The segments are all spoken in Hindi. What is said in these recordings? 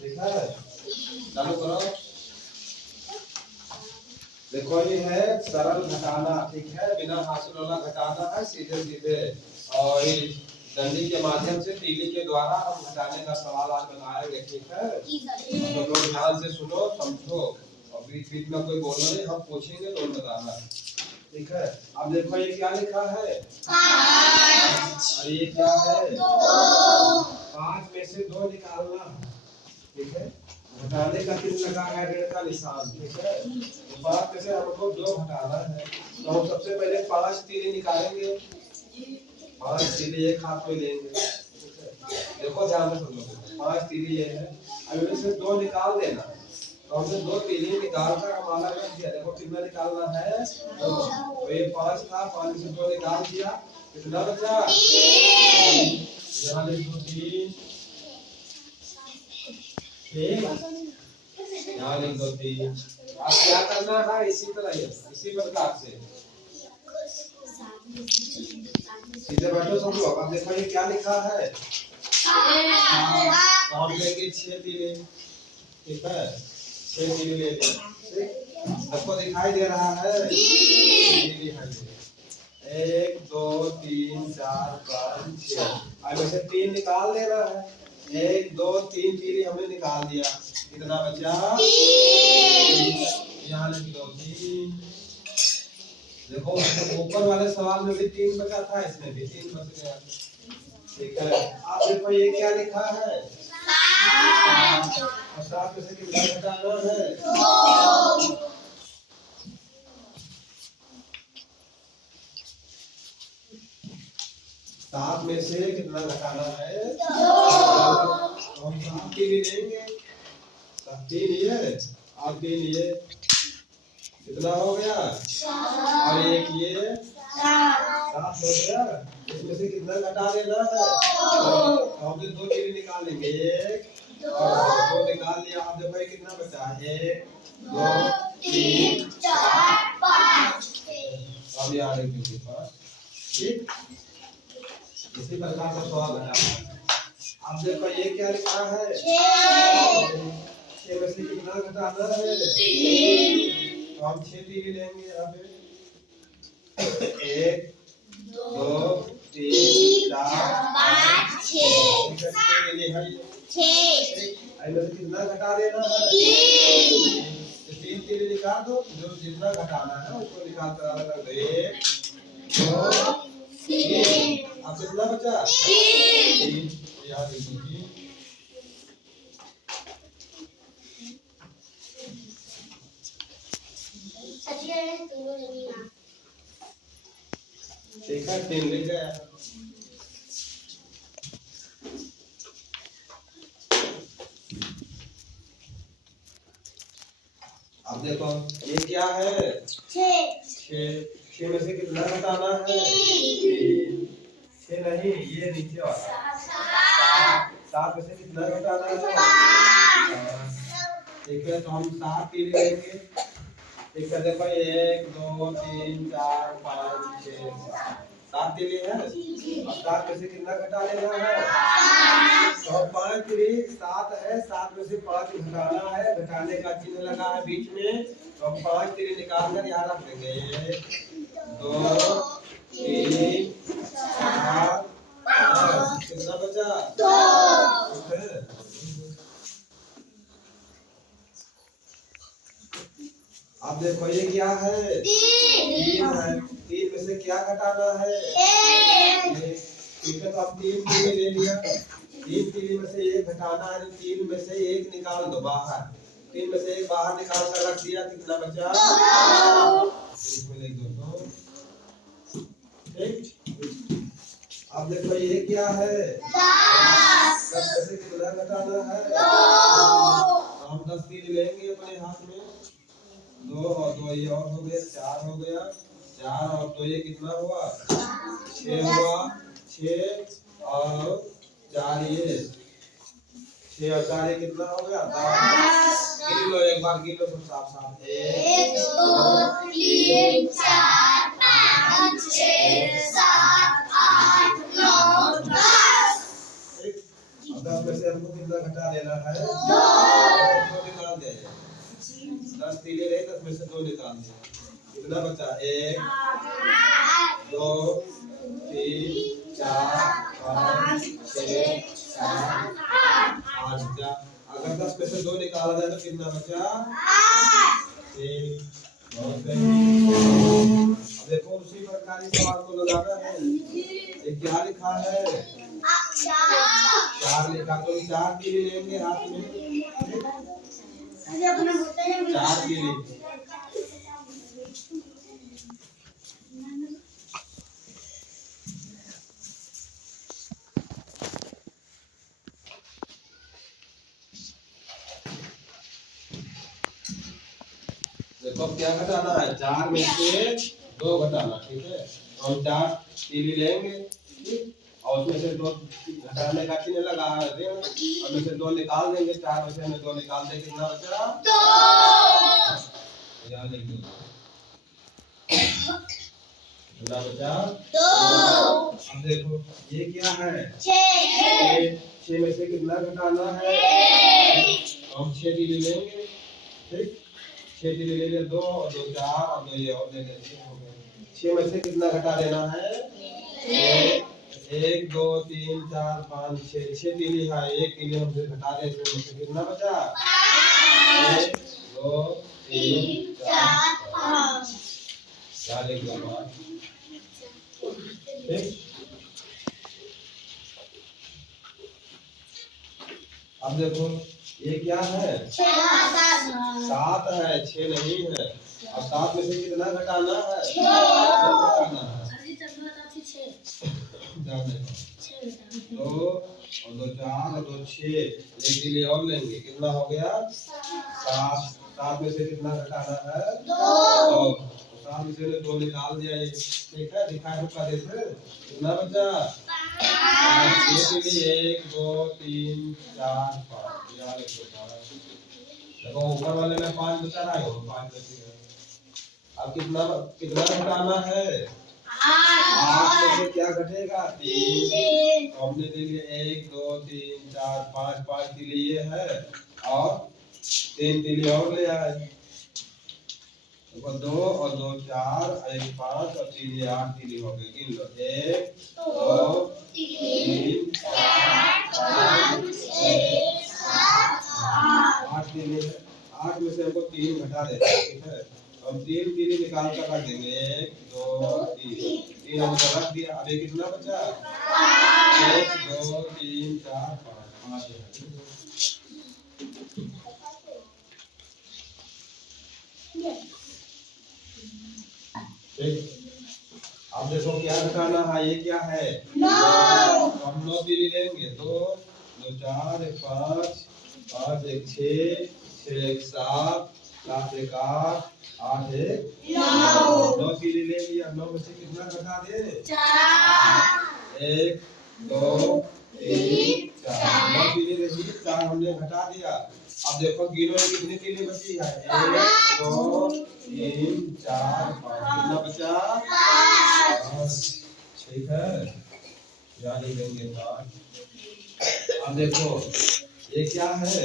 देखा है? चालू करो। देखो ये है सरल घटाना, ठीक है, बिना हासिल वाला घटाना है, सीधे सीधे। और इस डंडी के माध्यम से तीली के द्वारा हम घटाने का सवाल आज बनाएंगे, ठीक है। तो लोग ध्यान से सुनो, समझो, और बीच बीच में कोई बोलो नहीं, हम पूछेंगे तो बताना, ठीक है। अब देखो ये क्या लिखा है, और ये क्या है, 5 में से 2 निकालना, ठीक है। घटाने का चिन्ह लगा है, ऋण का निशान, ठीक है। तो 5 में से हमको 2 घटाना है, तो हम सबसे पहले 5 तीली निकालेंगे। 5 तीली एक हाथ में लेंगे, देखो ध्यान से सुनो। 5 तीली ये है, अब इनमें से 2 निकाल देना। तो हमने 2 तीली निकाल कर हमारा रख दिया। देखो कितना निकालना है, तो ये 5 था, 5 में से 2 निकाल दिया, कितना बचा, यहाँ लिख दो 3, ठीक, यहाँ लिख दो 3। अब क्या करना है, इसी तरह ही, इसी प्रकार से सीधे बैठो सब लोग। अब देखो ये क्या लिखा है, हम लेंगे 6 तीली, ठीक है, 6 तीली ले लेंगे। सबको दिखाई दे रहा है, 1 2 3 4 5 6। अब इसे 3 निकाल देना है। 1 2 3 तीली हमने निकाल दिया, कितना बचा, यहाँ लिख दो 3। देखो ऊपर वाले सवाल में भी 3 बचा था, इसमें भी 3 बच गया, ठीक है। आप देखो ये क्या लिखा है, 7 में से कितना घटाना है, 7 में से कितना घटाना है, तो हम 7 के लिए लेंगे, 3 ये और 3 ये, कितना हो गया, और 1 ये 7 हो गया। इसमें से कितना घटा देना है, तो हमने 2 तीली निकाल लेंगे, 1 और 2 निकाल लिया। अब देखो कितना बचा, 1 2 3 4 5 6। अब यहाँ लिख दीजिए 5, ठीक। इसी प्रकार का सवाल बना। अब देखो ये क्या लिखा है, 6 में से कितना घटाना है, तो हम 6 तीली लेंगे। यहाँ पे 1 2 3 4 5 6 कितना घटा देना है, 3 तीली निकाल दो, जो जितना घटाना है उसको निकाल कर अलग कर दो। 1 2 3, अब कितना बचा, 3, याद रखिए। ठीक है, 3 लिख गया। अब देखो ये क्या है, 6 में से कितना घटाना है, 6 नहीं, ये नीचे वाला 7 में से कितना घटाना है, ठीक है। तो हम 7 तीली लेंगे, ठीक है। देखो 1 2 3 4 5 6 7 तीली है। अब 7 में से कितना घटा लेना है, तो 5 तीली 7 है, 7 में से 5 घटाना है, घटाने का चिन्ह लगा है बीच में, तो हम 5 तीली निकाल कर यहाँ रख देंगे। 1 2 3 4 5, कितना बचा, 2। अब देखो ये क्या है, 3 है, 3 में से क्या घटाना है, 1, ठीक है। तो अब 3 तीली ले लिया, 3 तीली में से 1 घटाना है, तो 3 में से 1 निकाल दो बाहर, 3 में से 1 बाहर निकाल कर रख दिया, कितना बचा, इसमें लिख दो 2, ठीक। अब देखो ये क्या है, 10 में से कितना घटाना है, तो हम 10 तीली लेंगे अपने हाथ में, 2 और 2 ये और हो गया, 4 हो गया, 4 और 2 ये कितना हुआ, 6 हुआ, 6 और 4 ये 6 और 4 ये कितना हो गया, 10। गिन लो एक बार, गिन लो सब साफ साफ, 1 2 3 4 5 6 7 8 9 10। 10 में से हमको कितना घटा देना है? 2 निकाल दे। 10 तीले रहे, 10 में से 2 निकाल दे। कितना बचा? 1 2 3 4 5 6 7 8 बचा। अगर 10 में से 2 निकाला जाए तो कितना बचा? 1। बहुत सही। अब देखो उसी प्रकार इस सवाल को लगाना है। ये क्या लिखा है? 4 लिखा, तो 4 तीली लेंगे हाथ में। 4 तीली। देखो क्या घटाना है? 4 में से 2 घटाना, ठीक है। तो हम 4 तीली लेंगे, और उसमें से 2 घटाने का चिन्ह लगा देंगे, और में से 2 निकाल देंगे। 4 में से हमें 2 निकाल देंगे, कितना बचा? 2। याद लिख दो, कितना बचा? 2। अब देखो ये क्या है? 6 में से कितना घटाना है? हम 6 तीली लेंगे, ठीक। 6 तीली ले लिया, 2 और 2 4 और 2 ये और ले लेते हैं, हो गया। 6 में से कितना घटा देना है? 1 2 3 4 5 6। 6 तीली है, 1 तीली हमसे घटा दे, इसमें से कितना बचा? 1 2 3 4 5। क्या लिख दो? ठीक। अब देखो ये क्या है? 7 है, 6 नहीं है। अब 7 में से कितना घटाना है? 6 घटाना है। 2 और 2 4 और 2 6। 1 तीली और लेंगे, कितना हो गया? 7। 7 में से कितना घटाना है? 2। 7 में से 2 निकाल दिया, ये ठीक है। दिखाए रुका देते, कितना बचा? 1 2 3 4 5। देखो ऊपर वाले में 5 बचा रहा है, 5 बची है। अब कितना कितना घटाना है? 8 में से क्या घटेगा? 3। हमने ले लिया 1 2 3 4 5। 5 तीली ये है, और 3 तीली और ले आए। देखो 2 और 2 4 और 1 5 और 3 ये 8 तीली हो गई। गिन लो, 1 2 3 4 5 6 7 8 तीली है। 8 में से हमको 3 घटा देना है, ठीक है। हम 3 तीली निकाल कर रख देंगे, 1 2 3 हमको रख दिया। अब ये कितना बचा? 1 2 3 4 5 5। ठीक। अब देखो क्या घटाना है? ये क्या है? 9। हम 9 तीली लेंगे, 2 2 4 1 5 5 1 6 6 1 7 7 1 8 8 1 9 तीली ले लिया। 9 में से कितना घटा दे? 4। 1 2 3 4। 9 तीली रही, 4 हमने घटा दिया। अब देखो गिनो कितनी तीली बची है? 1 2 3 4 5। कितना बचा? 5। ठीक है, याद ही देंगे 5। अब देखो ये क्या है?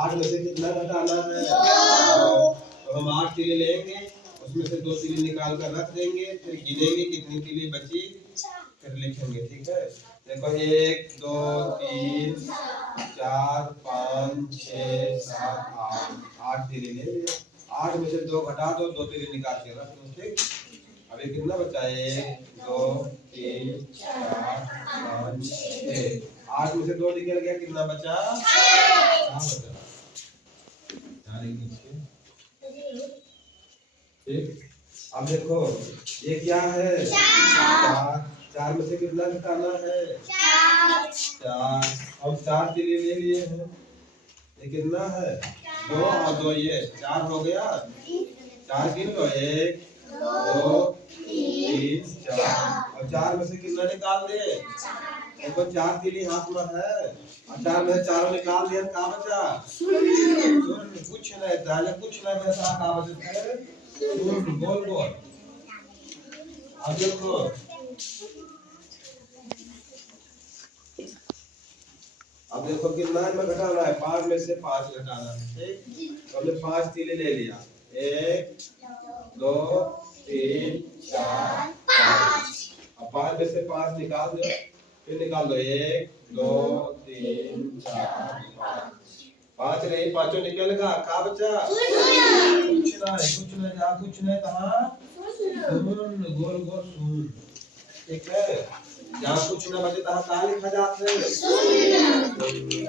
8 में से कितना घटाना है? 2। तो हम 8 तीली लेंगे, उसमें से 2 तीली निकाल कर रख देंगे, फिर गिनेंगे कितनी तीली बची, फिर लिखेंगे, ठीक है। देखो 1 2 3 4 5 6 7 8। 8 तीली ले लिया। 8 में से 2 घटा दो, 2 तीली निकाल के रख दो, ठीक। अभी कितना बचा? 1 2 3 4 5 6। 8 में से 2 निकल गया, कितना बचा? 4 बचा। ठीक। अब देखो ये क्या है? 4। 4 में से कितना घटाना है? 4। हम 4 तीली ले लिए हैं, ये कितना है? 2 और 2 ये 4 हो गया। 4 गिन लो, 1 2 3 4। और 4 में से कितना निकाल दे? देखो 4 तीली हाथ में है, और 4 में से 4 निकाल दिया, कहाँ बचा? कुछ नहीं पहले, कुछ नहीं बचा, कहाँ बचा? बोल बोल। अब देखो अब देखो कितना है, में घटाना है, 5 में से 5 घटाना है, ठीक। तो हमने 5 तीले ले लिया, 1 2 3 4 5। अब 5 में से 5 निकाल दो, फिर निकाल दो, 1 2 3 4 5। 5 नहीं, पांचों निकलेगा, कहाँ बचा? कुछ नहीं, जहाँ कुछ नहीं तहाँ शून्य, गोल गोल शून्य, ठीक है। जहाँ कुछ न बचे तहाँ कहाँ लिखा जाता है? शून्य।